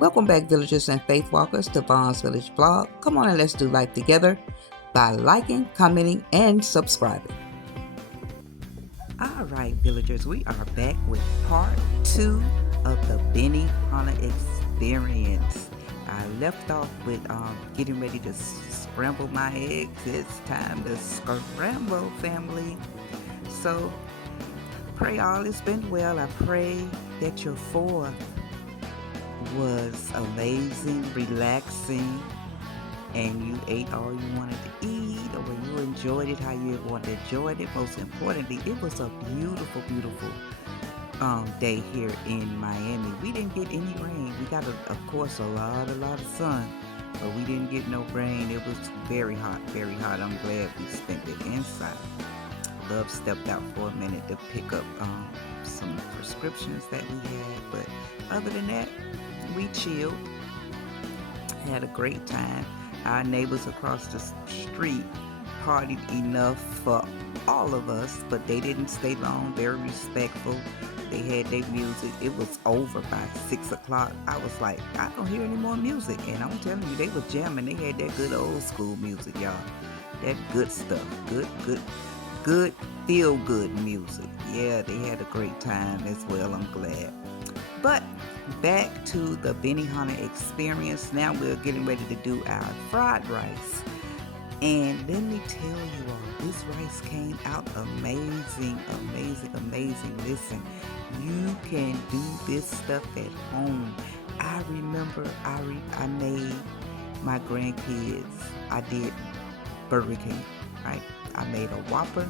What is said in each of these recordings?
Welcome back, villagers and faith walkers, to Vaughn's Village Vlog. Come on and let's do life together by liking, commenting, and subscribing. All right, villagers, we are back with part 2 of the Benihana experience. I left off with getting ready to scramble my eggs. It's time to scramble, family. So, pray all has been well. I pray that your 4th was amazing, relaxing, and you ate all you wanted to eat, or you enjoyed it how you wanted to enjoy it. Most importantly, it was a beautiful, beautiful day here in Miami. We didn't get any rain. We got, of course, a lot of sun, but we didn't get no rain. It was very hot, very hot. I'm glad we spent it inside. Love stepped out for a minute to pick up some prescriptions that we had, but other than that, we chilled, had a great time. Our neighbors across the street partied enough for all of us, but they didn't stay long. Very respectful. They had their music. It was over by 6 o'clock. I was like, I don't hear any more music, and I'm telling you, they were jamming. They had that good old school music, y'all. That good stuff. Good feel good music. Yeah, they had a great time as well. I'm glad. But back to the Benihana experience. Now we're getting ready to do our fried rice. And let me tell you all, this rice came out amazing, amazing, amazing. Listen, you can do this stuff at home. I remember I made my grandkids, I did Burger King, right? I made a Whopper,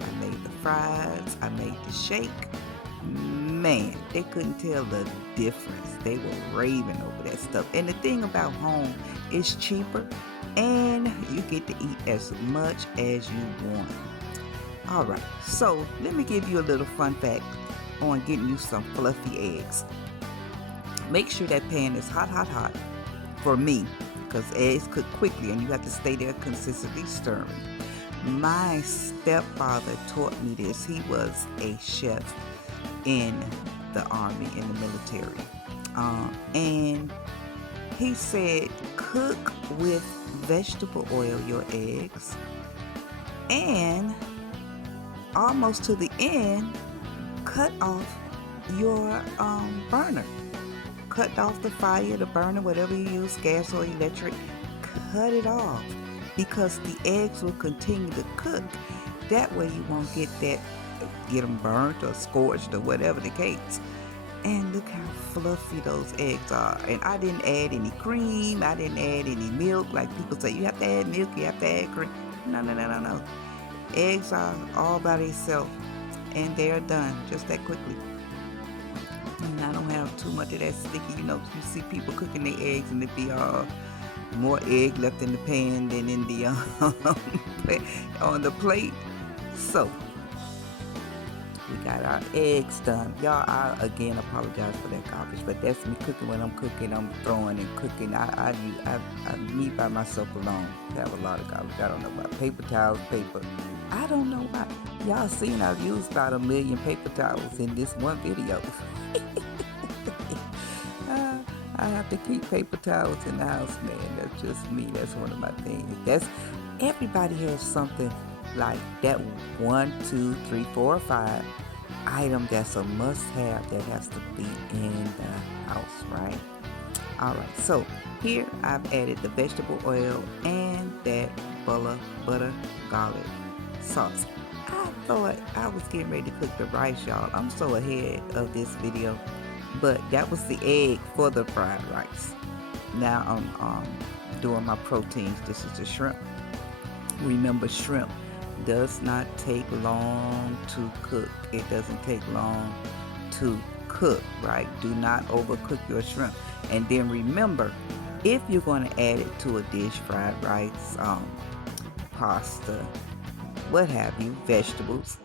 I made the fries, I made the shake. Man, they couldn't tell the difference. They were raving over that stuff. And the thing about home, it's cheaper and you get to eat as much as you want. All right, so let me give you a little fun fact on getting you some fluffy eggs. Make sure that pan is hot for me, because eggs cook quickly and you have to stay there consistently stirring. My stepfather taught me this. He was a chef in the army, in the military, and he said, cook with vegetable oil your eggs, and almost to the end, cut off your burner. Cut off the fire, the burner, whatever you use, gas or electric. Cut it off, because the eggs will continue to cook. That way you won't get them burnt or scorched or whatever the case. And look how fluffy those eggs are. And I didn't add any cream. I didn't add any milk. Like people say, you have to add milk, you have to add cream. No. Eggs are all by themselves, and they're done just that quickly. And I don't have too much of that sticky. You see people cooking their eggs and it be all more egg left in the pan than in the on the plate. So we got our eggs done. Y'all, I again apologize for that garbage, but that's me cooking. When I'm cooking, I'm throwing and cooking. I me by myself alone have a lot of garbage. I don't know about paper towels, paper. I don't know why. Y'all seen I've used about 1 million paper towels in this one video. I have to keep paper towels in the house, man. That's just me. That's one of my things. Everybody has something like that 1, 2, 3, 4, or 5 item that's a must-have that has to be in the house, right? All right, so here I've added the vegetable oil and that butter garlic sauce. I thought I was getting ready to cook the rice, y'all. I'm so ahead of this video, but that was the egg for the fried rice. Now I'm doing my proteins. This is the shrimp. Remember, shrimp does not take long to cook. It doesn't take long to cook, right? Do not overcook your shrimp. And then remember, if you're going to add it to a dish, fried rice, pasta, what have you, vegetables,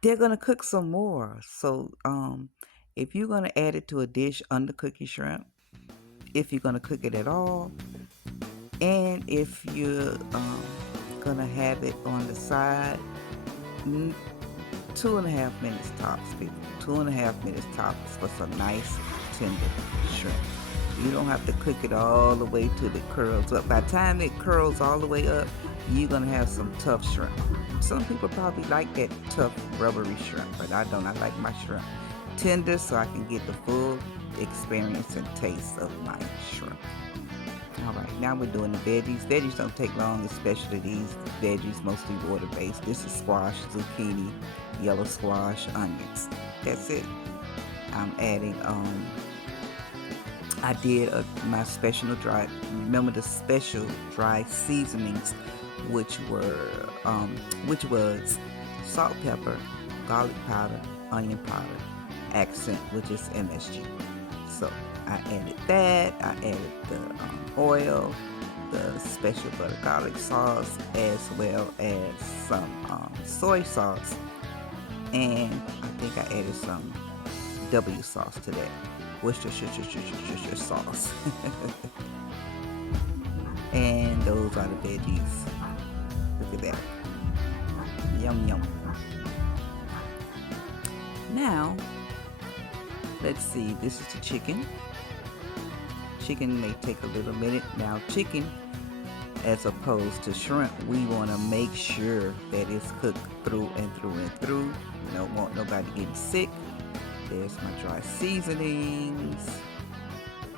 they're going to cook some more. So if you're going to add it to a dish, undercook your shrimp. If you're going to cook it at all, and if you're gonna have it on the side, 2.5 minutes tops, people. 2.5 minutes tops for some nice tender shrimp. You don't have to cook it all the way till it curls up. By the time it curls all the way up, you're gonna have some tough shrimp. Some people probably like that tough rubbery shrimp, but I don't. I like my shrimp tender so I can get the full experience and taste of my shrimp. Alright, now we're doing the veggies. Veggies don't take long, especially these veggies, mostly water-based. This is squash, zucchini, yellow squash, onions. That's it. I'm adding, I did my special dry, remember the special dry seasonings, which was salt, pepper, garlic powder, onion powder, accent, which is MSG. So I added that. I added the oil, the special butter garlic sauce, as well as some soy sauce, and I think I added some W sauce to that. Worcestershire sauce. And those are the veggies. Look at that. Yum yum. Now, let's see. This is the chicken. Chicken may take a little minute. Now, chicken, as opposed to shrimp, we want to make sure that it's cooked through and through and through. We don't want nobody getting sick. There's my dry seasonings.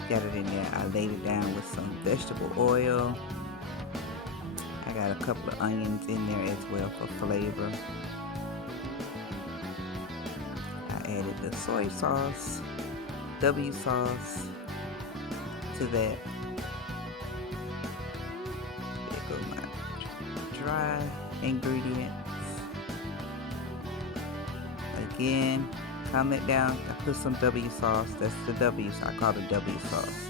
Got it in there. I laid it down with some vegetable oil. I got a couple of onions in there as well for flavor. I added the soy sauce, W sauce to that. There go my dry ingredients. Again, comment down. I put some W sauce. That's the W. I call it W sauce.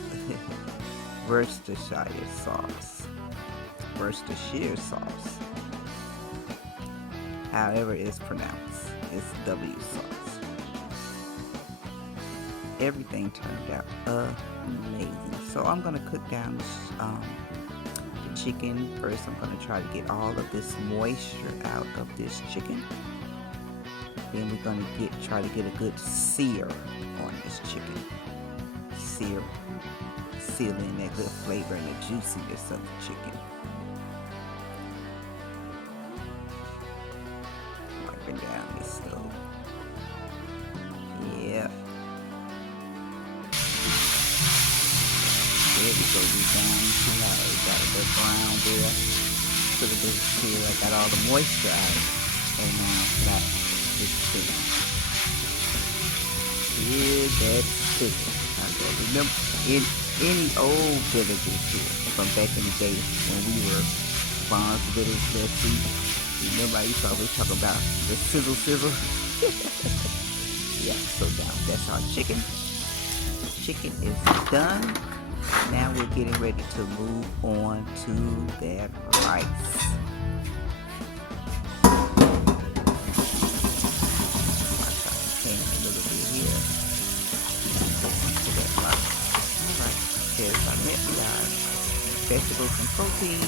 Worcestershire sauce. Worcestershire sauce. However it's pronounced, it's W sauce. Everything turned out amazing. So I'm gonna cook down the chicken first. I'm gonna try to get all of this moisture out of this chicken. Then we're gonna try to get a good sear on this chicken. Sealing that good flavor and the juiciness of the chicken. Wiping down this stove. Yep. There we go. We down. See how it got a bit brown there. Put a bit of sear. I got all the moisture out. And now that is chicken. Yeah, that's chicken. Remember, in any old villages here from back in the day when we were Bond's village, let's see. Remember, I used to always talk about the sizzle. Yeah, so now that's our chicken. Chicken is done. Now we're getting ready to move on to that rice. Vegetables and protein,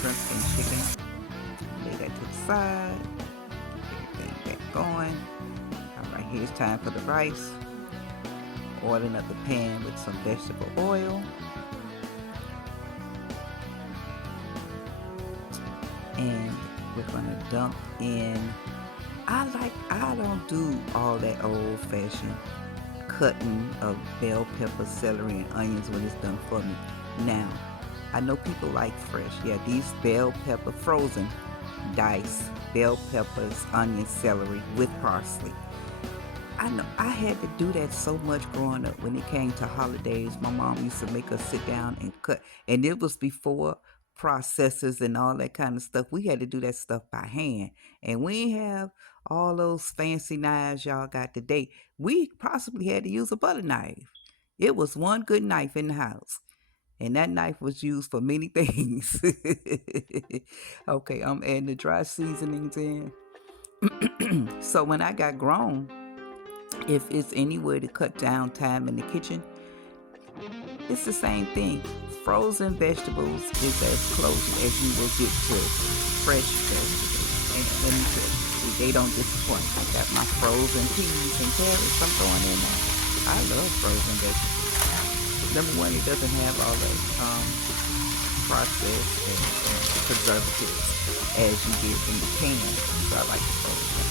shrimp and chicken. Lay that to the side. Everything back going. Alright, here's time for the rice. Oiling up the pan with some vegetable oil. And we're gonna dump in. I don't do all that old fashioned cutting of bell pepper, celery, and onions when it's done for me. Now, I know people like fresh. Yeah, these bell pepper, frozen, diced bell peppers, onion, celery with parsley. I know I had to do that so much growing up. When it came to holidays, my mom used to make us sit down and cut. And it was before processors and all that kind of stuff. We had to do that stuff by hand. And we didn't have all those fancy knives y'all got today. We possibly had to use a butter knife. It was one good knife in the house. And that knife was used for many things. Okay, I'm adding the dry seasonings in. So when I got grown, if it's any way to cut down time in the kitchen, it's the same thing. Frozen vegetables is as close as you will get to fresh vegetables. And let me tell you, they don't disappoint. I got my frozen peas and carrots I'm throwing in there. I love frozen vegetables. number one, it doesn't have all the processed and preservatives as you get in the can. So I like to throw it in.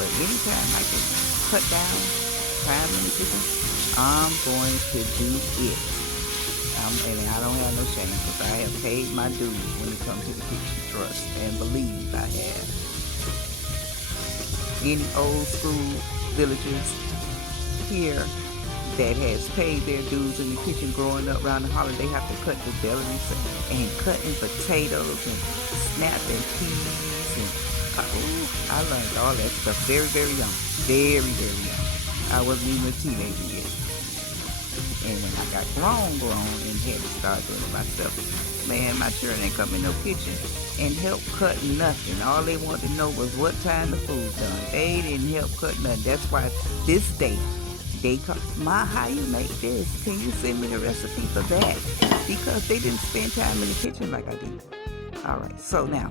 But anytime I can cut down time in the kitchen, I'm going to do it. And I don't have no shame because I have paid my dues when it comes to the kitchen trust, and believe I have. Any old school villagers here that has paid their dues in the kitchen growing up around the holiday have to cut the bellies and cutting potatoes and snapping peas and I learned all that stuff very, very young. Very, very young. I wasn't even a teenager yet. And when I got grown and had to start doing it myself, man, my children ain't come in no kitchen and help cut nothing. All they wanted to know was what time the food done. They didn't help cut nothing. That's why this day they come, Ma, how you make this? Can you send me the recipe for that? Because they didn't spend time in the kitchen like I did. All right, so now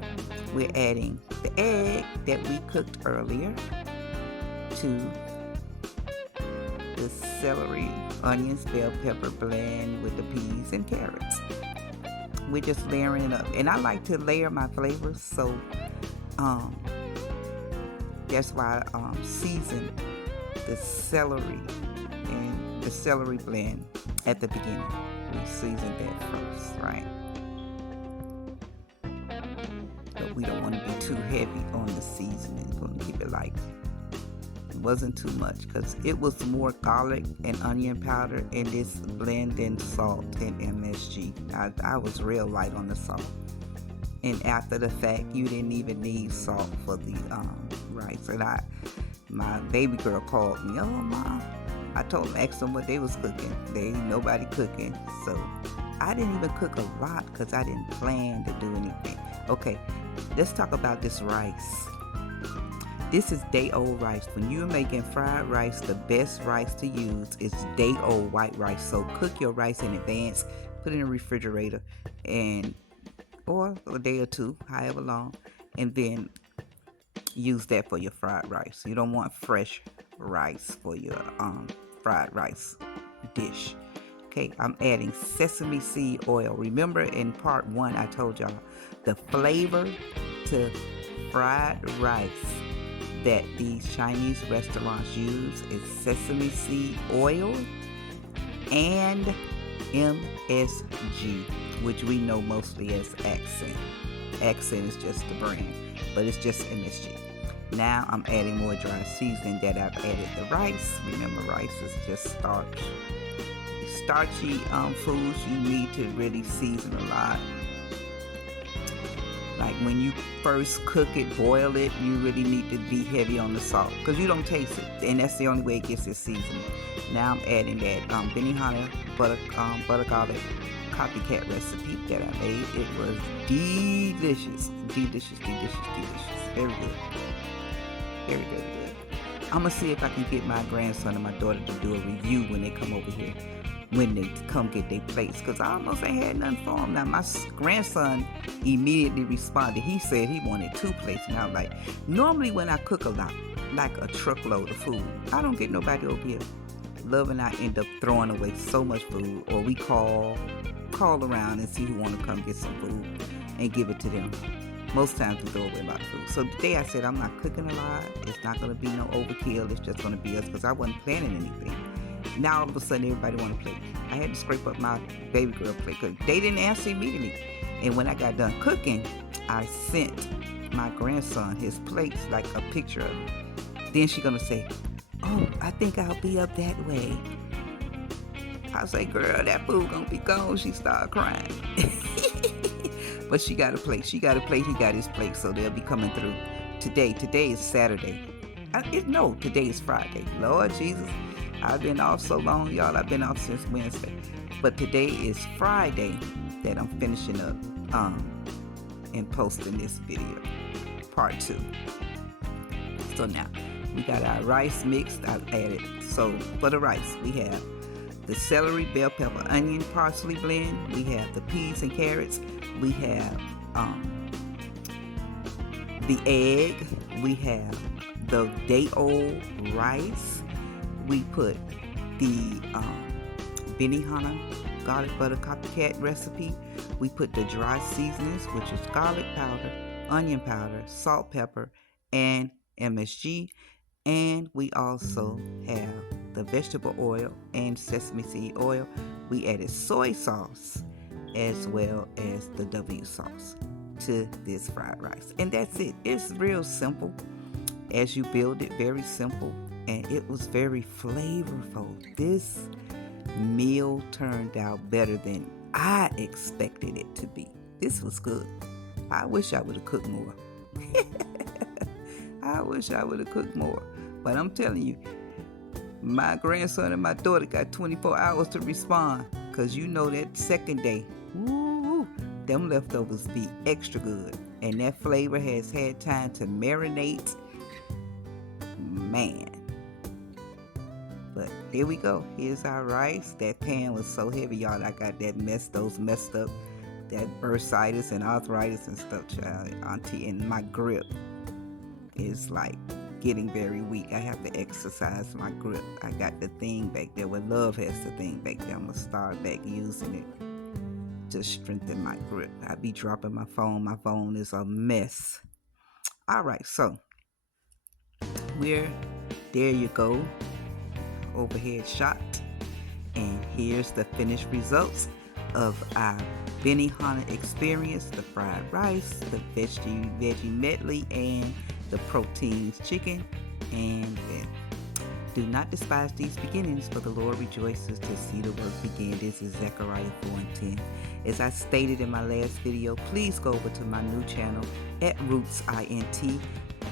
we're adding the egg that we cooked earlier to the celery, onions, bell pepper blend with the peas and carrots. We're just layering it up, and I like to layer my flavors, so that's why I season the celery and the celery blend at the beginning. We season that first, right? But we don't want to be too heavy on the seasoning. We're going to keep it light. It wasn't too much because it was more garlic and onion powder in this blend than salt and MSG. I was real light on the salt. And after the fact, you didn't even need salt for the rice. And my baby girl called me. Oh, Mom. I told them, asked them what they was cooking. They ain't nobody cooking. So I didn't even cook a lot because I didn't plan to do anything. Okay, let's talk about this rice. This is day-old rice. When you're making fried rice, the best rice to use is day-old white rice. So cook your rice in advance, put it in the refrigerator, or a day or two, however long, and then use that for your fried rice. You don't want fresh rice for your fried rice dish. Okay, I'm adding sesame seed oil. Remember in part 1 I told y'all the flavor to fried rice that these Chinese restaurants use is sesame seed oil and MSG, which we know mostly as Accent. Accent is just the brand, but it's just MSG. Now I'm adding more dry seasoning that I've added the rice. Remember, rice is just starch. Starchy foods you need to really season a lot. Like when you first cook it, boil it, you really need to be heavy on the salt because you don't taste it, and that's the only way it gets its seasoning. Now I'm adding that Benihana butter garlic copycat recipe that I made. It was delicious. Very good. Very, very good. I'm going to see if I can get my grandson and my daughter to do a review when they come over here, when they come get their plates, because I almost ain't had nothing for them. Now, my grandson immediately responded. He said he wanted 2 plates. And I was like, normally when I cook a lot, like a truckload of food, I don't get nobody over here. Love and I end up throwing away so much food, or we call around and see who want to come get some food and give it to them. Most times we throw away a lot of food. So today I said I'm not cooking a lot. It's not going to be no overkill. It's just going to be us because I wasn't planning anything. Now all of a sudden everybody want to plate. I had to scrape up my baby girl plate because they didn't answer immediately. And when I got done cooking, I sent my grandson his plates, like a picture of him. Then she's going to say, oh, I think I'll be up that way. I say, girl, that food going to be gone. She started crying. But she got a plate. He got his plate, so they'll be coming through today. Today is Saturday. Today is Friday. Lord Jesus, I've been off so long, y'all. I've been off since Wednesday. But today is Friday that I'm finishing up and posting this video, part 2. So now, we got our rice mixed. I've added. So for the rice, we have the celery, bell pepper, onion, parsley blend. We have the peas and carrots. We have the egg. We have the day-old rice. We put the Benihana garlic butter copycat recipe. We put the dry seasonings, which is garlic powder, onion powder, salt, pepper, and MSG. And we also have the vegetable oil and sesame seed oil. We added soy sauce as well as the W sauce to this fried rice. And that's it. It's real simple as you build it, very simple. And it was very flavorful. This meal turned out better than I expected it to be. This was good. I wish I would have cooked more. I wish I would have cooked more. But I'm telling you, my grandson and my daughter got 24 hours to respond. Because you know that second day, woo, them leftovers be extra good. And that flavor has had time to marinate. Man. But here we go. Here's our rice. That pan was so heavy, y'all. I got that messed up, that bursitis and arthritis and stuff, child. Auntie, and my grip is like getting very weak. I have to exercise my grip. I got the thing back there. Well, Love has the thing back there. I'm gonna start back using it to strengthen my grip. I be dropping my phone. My phone is a mess. All right, so there you go. Overhead shot. And here's the finished results of our Benihana experience: the fried rice, the veggie medley, and the proteins chicken. And do not despise these beginnings, for the Lord rejoices to see the work begin. This is Zechariah 4:10. As I stated in my last video, please go over to my new channel at Roots INT.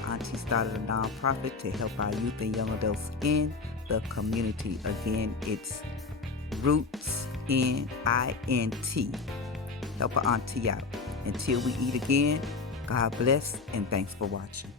Auntie started a nonprofit to help our youth and young adults in the community. Again, it's Roots INT. Help our auntie out. Until we eat again, God bless and thanks for watching.